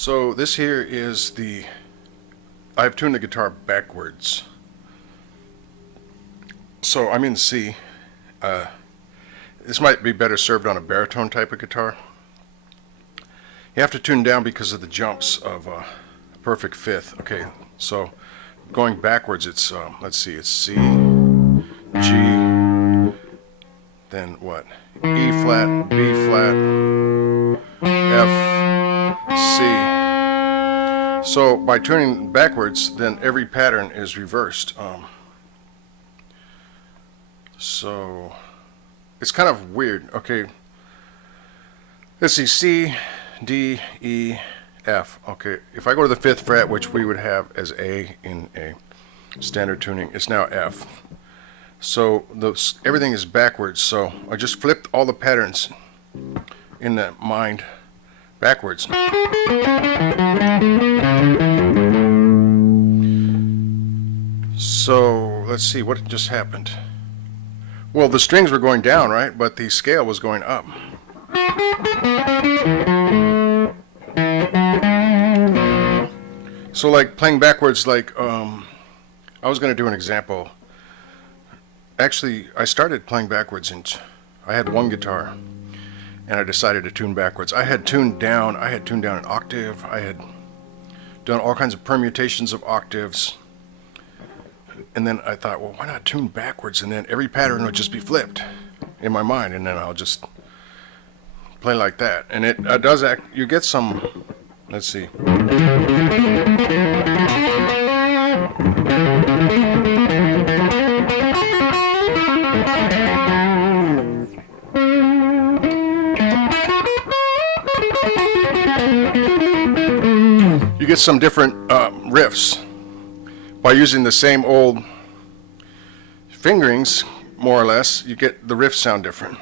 So this here is I've tuned the guitar backwards. So I'm in C. This might be better served on a baritone type of guitar. You have to tune down because of the jumps of a perfect fifth. Okay, so going backwards, it's let's see, it's C, G, then what? E flat, B flat, F, C. So by tuning backwards, then every pattern is reversed. So it's kind of weird. Okay, let's see, C, D, E, F. Okay, if I go to the 5th fret, which we would have as A in a standard tuning, it's now F. So everything is backwards. So I just flipped all the patterns in the mind backwards. So let's see what just happened. Well, the strings were going down, right? But the scale was going up. So like playing backwards, like I was going to do an example. Actually, I started playing backwards and I had one guitar and I decided to tune backwards. I had tuned down an octave. I had done all kinds of permutations of octaves. And then I thought, well, why not tune backwards? And then every pattern would just be flipped in my mind, and then I'll just play like that. And it does act, you get some, let's see. You get some different riffs by using the same old fingerings, more or less. You get the riffs sound different.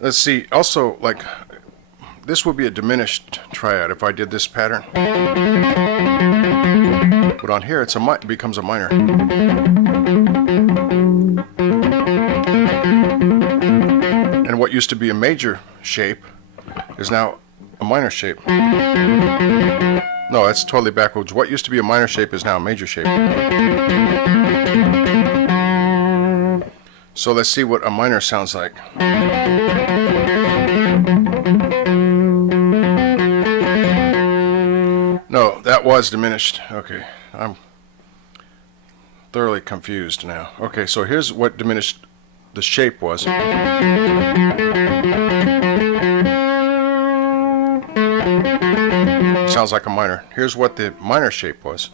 Let's see, also, like, this would be a diminished triad if I did this pattern. But on here, it becomes a minor. And what used to be a major shape is now a minor shape. No, that's totally backwards. What used to be a minor shape is now a major shape. So let's see what a minor sounds like. No, that was diminished. Okay, I'm thoroughly confused now. Okay, so here's what diminished the shape was. Sounds like a minor. Here's what the minor shape was.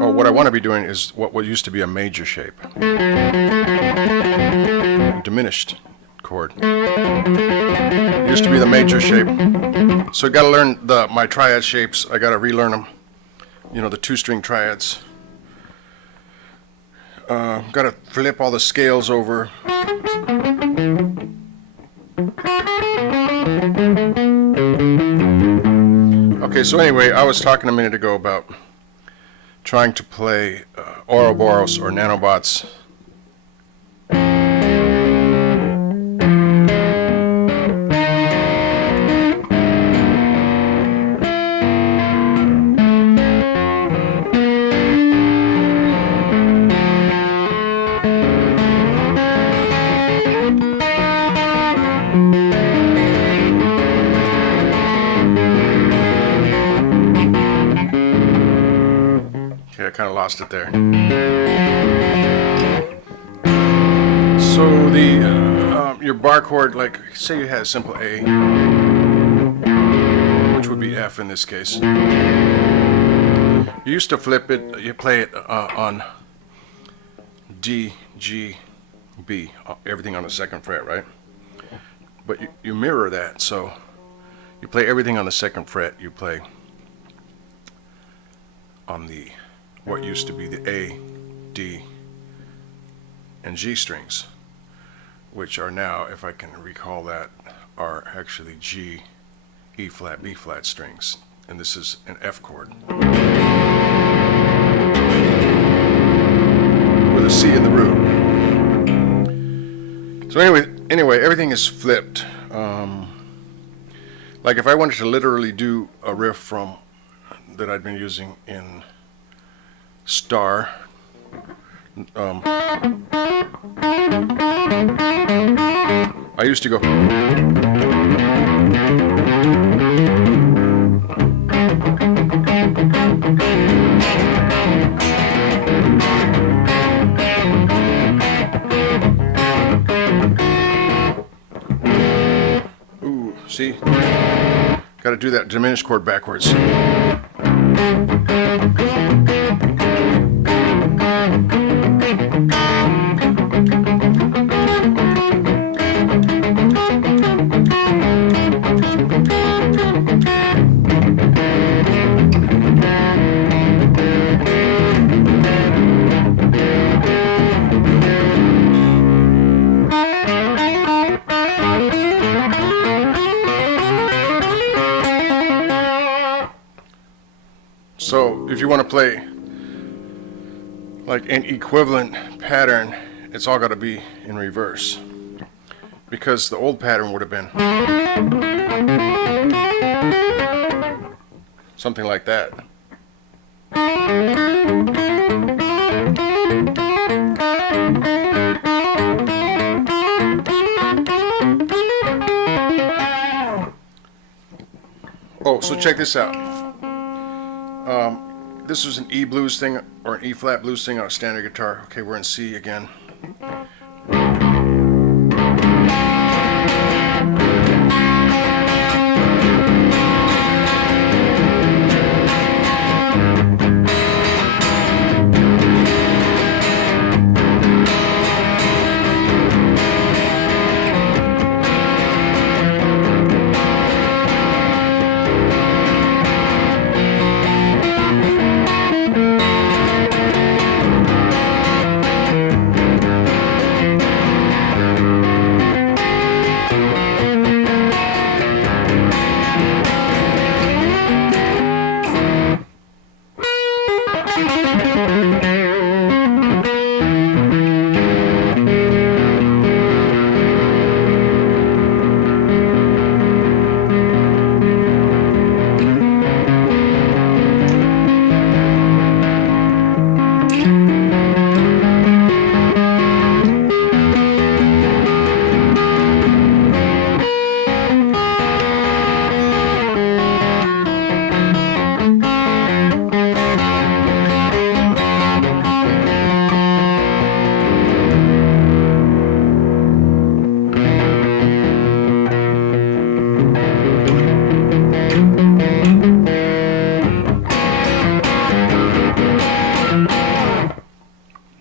Oh, what I want to be doing is what used to be a major shape. A diminished chord. It used to be the major shape. So I got to learn my triad shapes. I got to relearn them. You know, the 2-string triads. Got to flip all the scales over. Okay, so anyway, I was talking a minute ago about trying to play Ouroboros or nanobots. I kind of lost it there. So your bar chord, like say you had a simple A, which would be F in this case. You used to flip it, you play it on D, G, B, everything on the 2nd fret, right? But you mirror that, so you play everything on the 2nd fret, you play on the what used to be the A, D, and G strings, which are now, if I can recall that, are actually G, E flat, B flat strings, and this is an F chord with a C in the root. So anyway, everything is flipped. Like if I wanted to literally do a riff from that I'd been using in Star, I used to go. Ooh, see? Got to do that diminished chord backwards. So if you want to play like an equivalent pattern, it's all got to be in reverse, because the old pattern would have been something like that. Oh, so check this out. This was an E blues thing or an E flat blues thing on a standard guitar. Okay, we're in C again.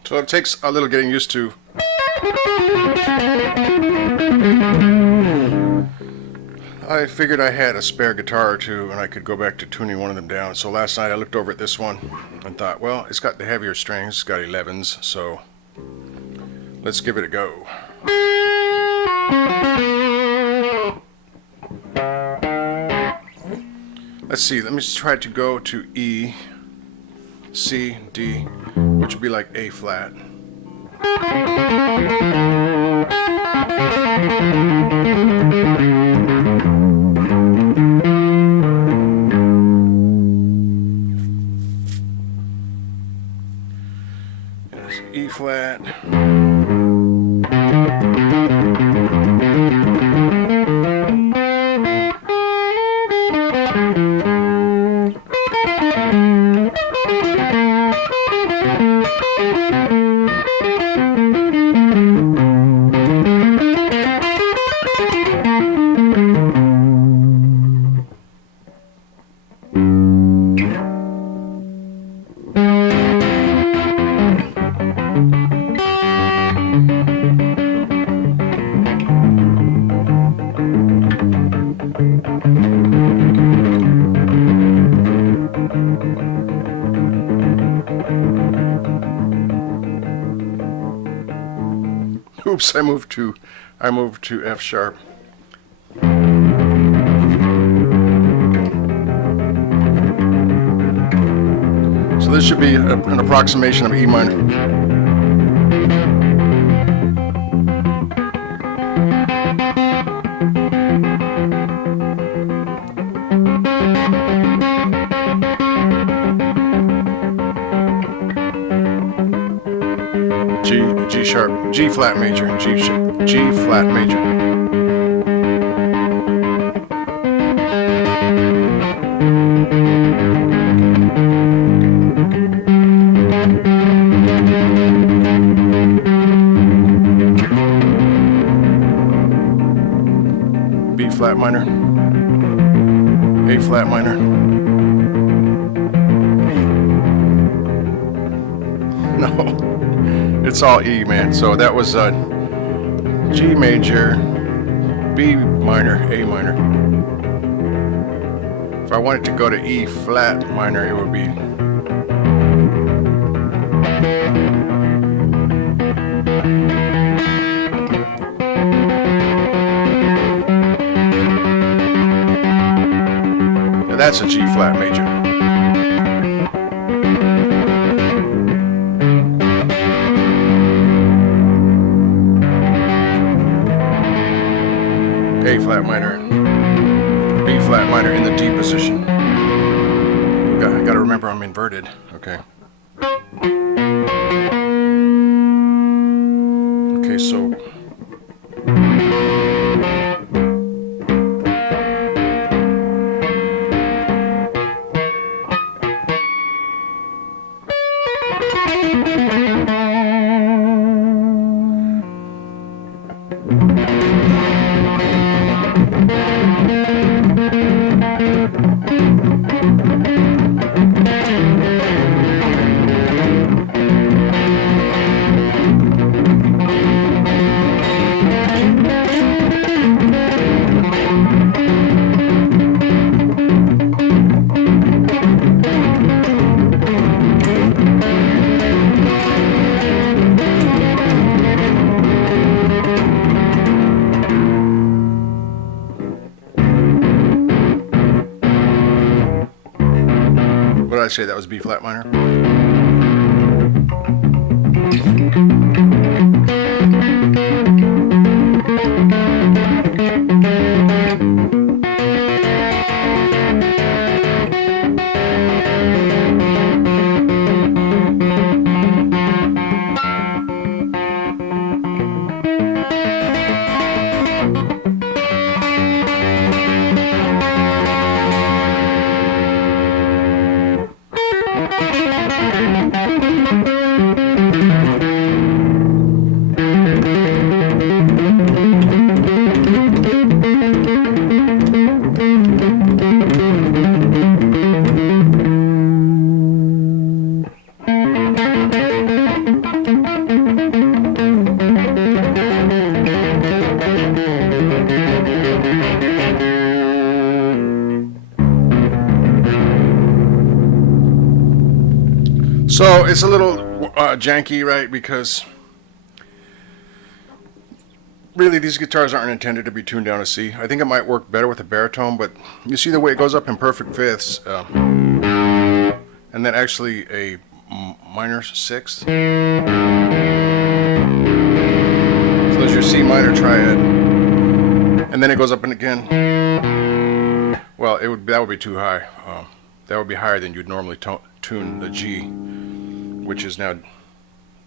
So it takes a little getting used to. I figured I had a spare guitar or two and I could go back to tuning one of them down. So last night I looked over at this one and thought, well, it's got the heavier strings, it's got 11s, so let's give it a go. Let's see, let me try to go to E, C, D, which would be like A flat. There's E flat. Oops, I moved to F sharp. So this should be an approximation of E minor. G flat major, G flat major. B flat minor, A flat minor. No, it's all E, man. So that was G major, B minor, A minor. If I wanted to go to E flat minor, it would be that's a G flat major. A flat minor, B flat minor in the D position. I gotta remember I'm inverted. Okay. Okay, so. What did I say? That was B flat minor? So it's a little janky, right? Because really these guitars aren't intended to be tuned down to C. I think it might work better with a baritone, but you see the way it goes up in perfect fifths, and then actually a minor sixth. So there's your C minor triad, and then it goes up and again. Well, that would be too high. That would be higher than you'd normally tune the G, which is now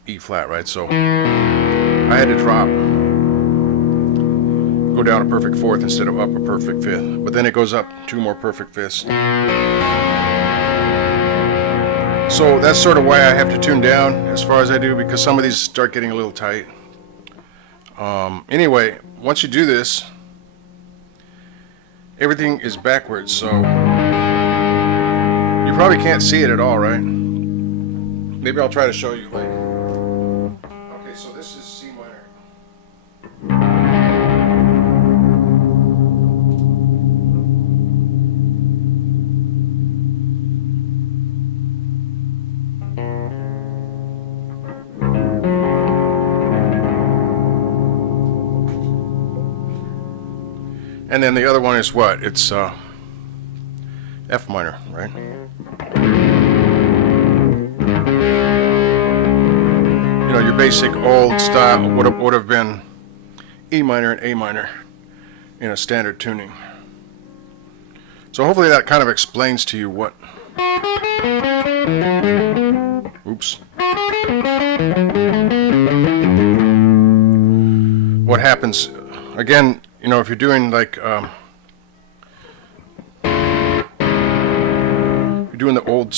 E flat, right? So I had to go down a perfect fourth instead of up a perfect fifth. But then it goes up two more perfect fifths. So that's sort of why I have to tune down as far as I do, because some of these start getting a little tight. Anyway, once you do this, everything is backwards, so you probably can't see it at all, right? Maybe I'll try to show you later. Okay, so this is C minor. And then the other one is what? It's F minor, right? You know, your basic old style would have been E minor and A minor in a standard tuning. So hopefully that kind of explains to you what. Oops. what happens, again, you know, if you're doing like, you're doing the old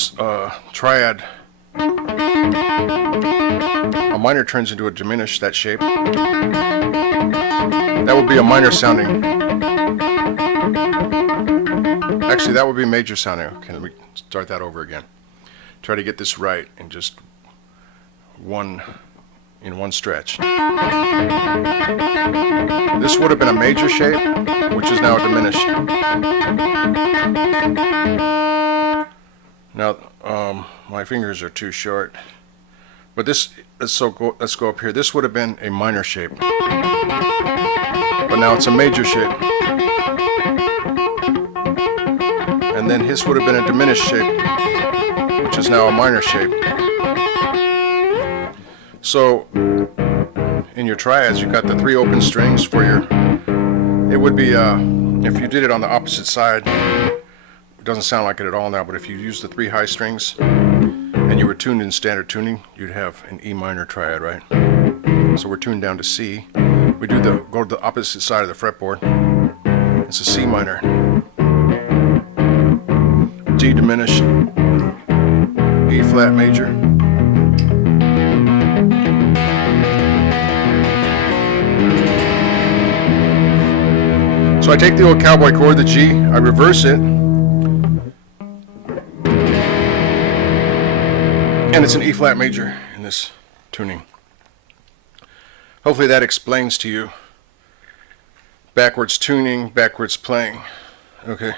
triad, a minor turns into a diminished, that shape. That would be a minor sounding. Actually, that would be major sounding. Okay, let me start that over again. Try to get this right in just one stretch. This would have been a major shape, which is now a diminished. Now, my fingers are too short, but this, let's go up here. This would have been a minor shape, but now it's a major shape. And then his would have been a diminished shape, which is now a minor shape. So in your triads, you've got the 3 open strings for your, it would be, if you did it on the opposite side, it doesn't sound like it at all now, but if you use the 3 high strings and you were tuned in standard tuning, you'd have an E minor triad, right? So we're tuned down to C. We go to the opposite side of the fretboard. It's a C minor, D diminished, E flat major. So I take the old cowboy chord, the G, I reverse it, and it's an E flat major in this tuning. Hopefully that explains to you backwards tuning, backwards playing. Okay.